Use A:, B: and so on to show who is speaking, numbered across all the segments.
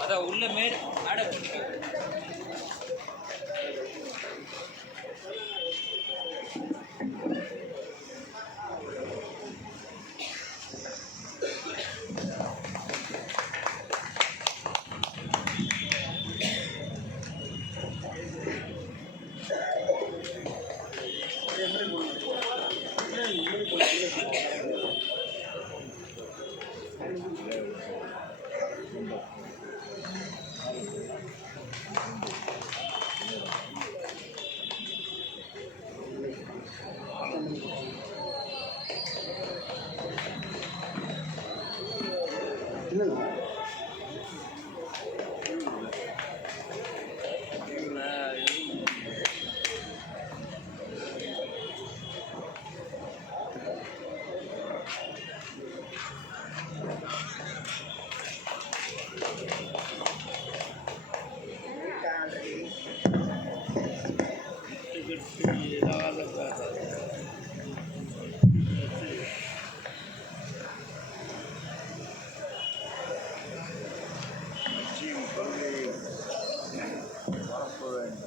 A: அதான் உள்ள மேல் ஆட பண்ணிக்க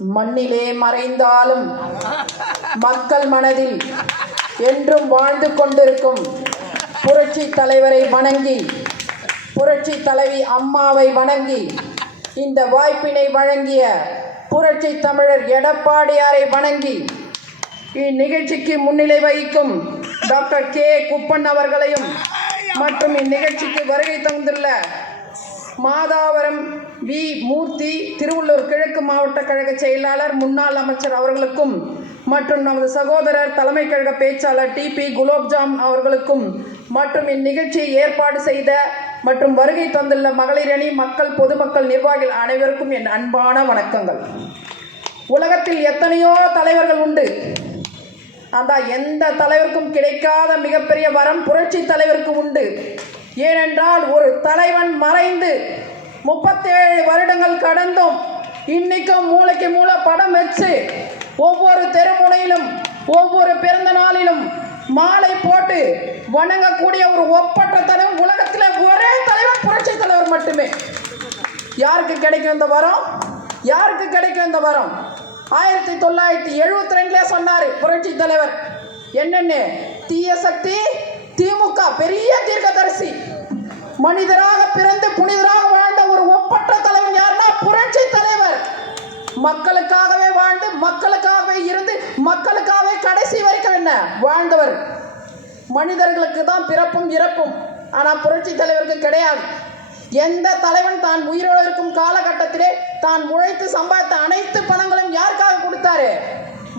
B: மண்ணிலே மறைந்தாலும் மக்கள் மனதில் என்றும் வாழ்ந்து கொண்டிருக்கும் புரட்சி தலைவரை வணங்கி புரட்சி தலைவி அம்மாவை வணங்கி இந்த வாய்ப்பினை வழங்கிய புரட்சி தமிழர் எடப்பாடியாரை வணங்கி இந்நிகழ்ச்சிக்கு முன்னிலை வகிக்கும் டாக்டர் கே. குப்பன் அவர்களையும் மற்றும் இந்நிகழ்ச்சிக்கு வருகை தந்துள்ள மாதாவரம் வி. மூர்த்தி திருவள்ளூர் கிழக்கு மாவட்ட கழக செயலாளர் முன்னாள் அமைச்சர் அவர்களுக்கும் மற்றும் நமது சகோதரர் தலைமை கழக பேச்சாளர் டி. பி. குலோப்ஜாம் அவர்களுக்கும் மற்றும் இந்நிகழ்ச்சியை ஏற்பாடு செய்த மற்றும் வருகை தந்துள்ள மகளிரணி மக்கள் பொதுமக்கள் நிர்வாகிகள் அனைவருக்கும் என் அன்பான வணக்கங்கள். உலகத்தில் எத்தனையோ தலைவர்கள் உண்டு. ஆனால் எந்த தலைவருக்கும் கிடைக்காத மிகப்பெரிய வரம் புரட்சி தலைவருக்கு உண்டு. ஏனென்றால் ஒரு தலைவன் மறைந்து முப்பத்தேழு வருடங்கள் கடந்தும் இன்னைக்கும் மூளைக்கு மூளை படம் வச்சு ஒவ்வொரு தெருமுனையிலும் ஒவ்வொரு பிறந்த நாளிலும் மாலை போட்டு வணங்கக்கூடிய ஒரு ஒப்பற்ற தலைவன் உலகத்தில் ஒரே தலைவர் புரட்சி தலைவர் மட்டுமே. யாருக்கு கிடைக்கும் இந்த வரம்? யாருக்கு கிடைக்கும் இந்த வரம்? ஆயிரத்தி தொள்ளாயிரத்தி எழுபத்தி ரெண்டுல சொன்னார் புரட்சி தலைவர். என்னென்ன? தீய சக்தி திமுக பெரிய தீர்க்கதரிசி. மனிதராக பிறந்து புனிதராக வாழ்ந்த ஒரு ஒப்பற்ற தலைவன் யாருன்னா புரட்சி தலைவர். மக்களுக்காகவே வாழ்ந்து மக்களுக்காகவே இருந்து மக்களுக்காகவே கடைசி வரைக்கும் என்ன? வாழ்ந்தவர். மனிதர்களுக்கு தான் பிறப்பும் இறப்பும். ஆனால் புரட்சி தலைவருக்கு கிடையாது. எந்த தலைவன் தான் உயிரோடு இருக்கும் காலகட்டத்திலே தான் உழைத்து சம்பாதித்த அனைத்து பணங்களும் யாருக்காக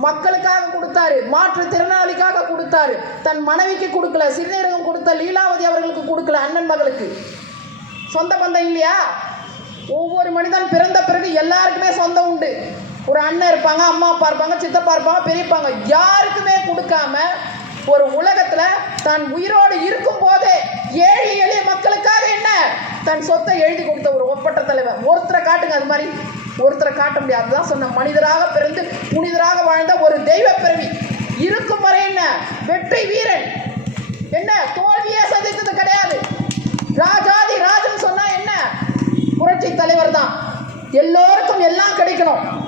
B: மக்களுக்காக கொடுத்தாரு. மாற்றுத்திறனாளிக்காக கொடுத்தாரு. தன் மனைவிக்கு கொடுக்கல. சிறுநீரகம் கொடுத்த லீலாவதி அவர்களுக்கு கொடுக்கல அண்ணன் மகளுக்கு. சொந்த பந்தம் இல்லையா? ஒவ்வொரு மனிதன் பிறந்த பிறகு எல்லாருக்குமே சொந்தம் உண்டு. ஒரு அண்ணன் இருப்பாங்க அம்மா அப்பா இருப்பாங்க சித்தப்பா இருப்பாங்க பெரியப்பாங்க. யாருக்குமே கொடுக்காம ஒரு உலகத்துல தான் உயிரோடு இருக்கும் போதே ஏழை எளிய மக்களுக்காக என்ன? தன் சொத்தை எழுதி கொடுத்த ஒரு ஒப்பற்ற தலைவர். ஒருத்தரை காட்டுங்க அது மாதிரி. ஒருத்தரை காட்ட முடியாது. அதுதான் சொன்ன மனிதராக பிறந்த புனிதராக வாழ்ந்த ஒரு தெய்வ பிறவி இருக்கும் வரை என்ன? வெற்றி வீரன். என்ன? தோல்வியே சந்தித்தது கிடையாது. ராஜாதி ராஜன் சொன்னா என்ன? புரட்சி தலைவர் தான் எல்லோருக்கும் எல்லாம் கிடைக்கணும்.